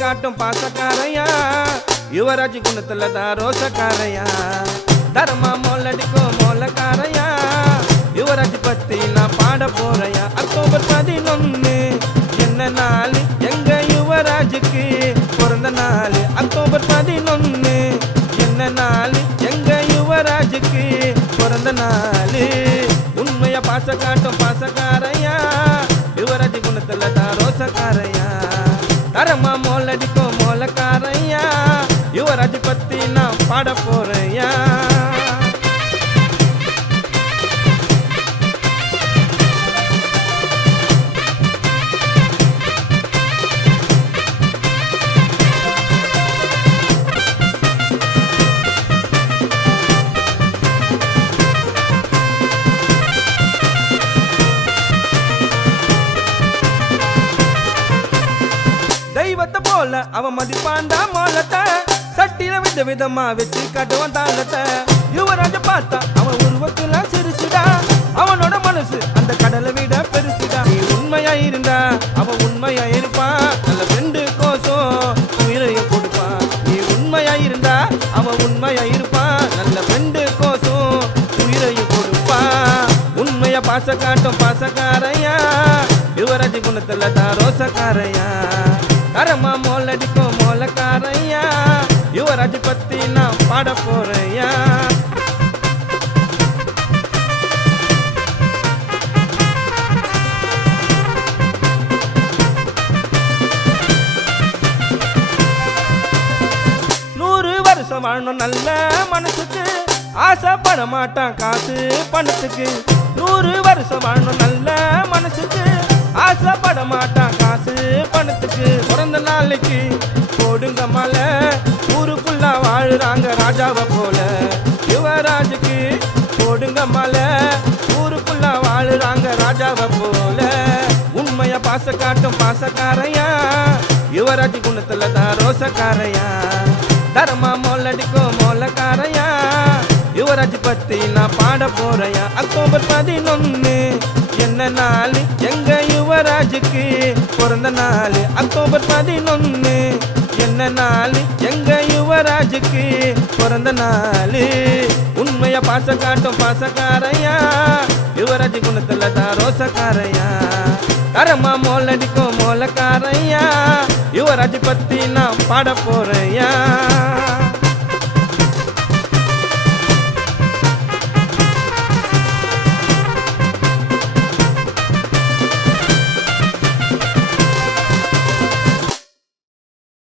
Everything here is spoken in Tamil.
காட்டும் பாசக்காரையா யுவராஜ் குணத்துல தான் ரோசக்காரையா தரமா மோலடிக்கும் மோலக்காரையா யுவராஜ் பத்தி நான் பாட போறையா அக்டோபர் 11 என்ன நாள் எங்க யுவராஜுக்கு பிறந்த நாள் அக்டோபர் 11 என்ன நாள் எங்க யுவராஜுக்கு பிறந்த நாள் உண்மையா பாச காட்டும் பாசக்காரையா யுவராஜ் குணத்துல தான் ரோசக்காரையா தரமா மோலடிக்கும் மோலக்காரையா யுவராஜ் பத்தி நான் பாட போறையா தெய்வத்தை போல அவன் மதிப்பாண்டா மோலத்தை சட்டில வித விதமா வச்சு காட்டுவான் தாளத்தை யுவராஜ பார்த்தா அவன் உருவத்துல சிரிச்சுடா அவனோட மனசு அந்த கடலை விட பெருசுடா நீ உண்மையா இருந்தா அவன் உண்மையா இருப்பான் நல்ல ரெண்டு கோசம் உயிரையும் கொடுப்பான் நீ உண்மையா இருந்தா அவன் உண்மையா இருப்பான் நல்ல ரெண்டு கோசம் உயிரையும் கொடுப்பான் உண்மையா பாச காட்டும் பாசக்காரையா யுவராஜ் குணத்துல தான் ரோசக்காரையா தரமா மோலடிக்கும் மோலக்காரையா யுவராஜ் பத்தி நான் பாட போறையா வாழணும் நல்ல மனசுக்கு ஆசைப்பட மாட்டான் காசு பணத்துக்கு 100 வருஷம் வாழணும் நல்ல மனசுக்கு ஆசைப்பட மாட்டான் காசு பணத்துக்கு பிறந்த நாளைக்கு போடுங்க மலை ஊருக்குள்ள வாழுறாங்க ராஜாவை போல யுவராஜுக்கு போடுங்க மலை ஊருக்குள்ள வாழுறாங்க ராஜாவை போல உண்மையா பாச காட்டும் பாசக்காரையா யுவராஜ் குணத்துல தான் ரோசக்காரையா தரமா மோலடிக்கும் மோலக்காரையா யுவராஜ் பத்தி நான் பாட போறையா அக்டோபர் 11 என்ன நாள் எங்க யுவராஜுக்கு பிறந்த நாள் அக்டோபர் 11 என்ன நாள் எங்க யுவராஜுக்கு பிறந்த நாள் உண்மையா பாச காட்டும் பாசக்காரையா யுவராஜ் குணத்துல தான் ரோசக்காரையா தரமா மோலடிக்கும் மோலக்காரையா யுவராஜ் பத்தி நான் பாட போறையா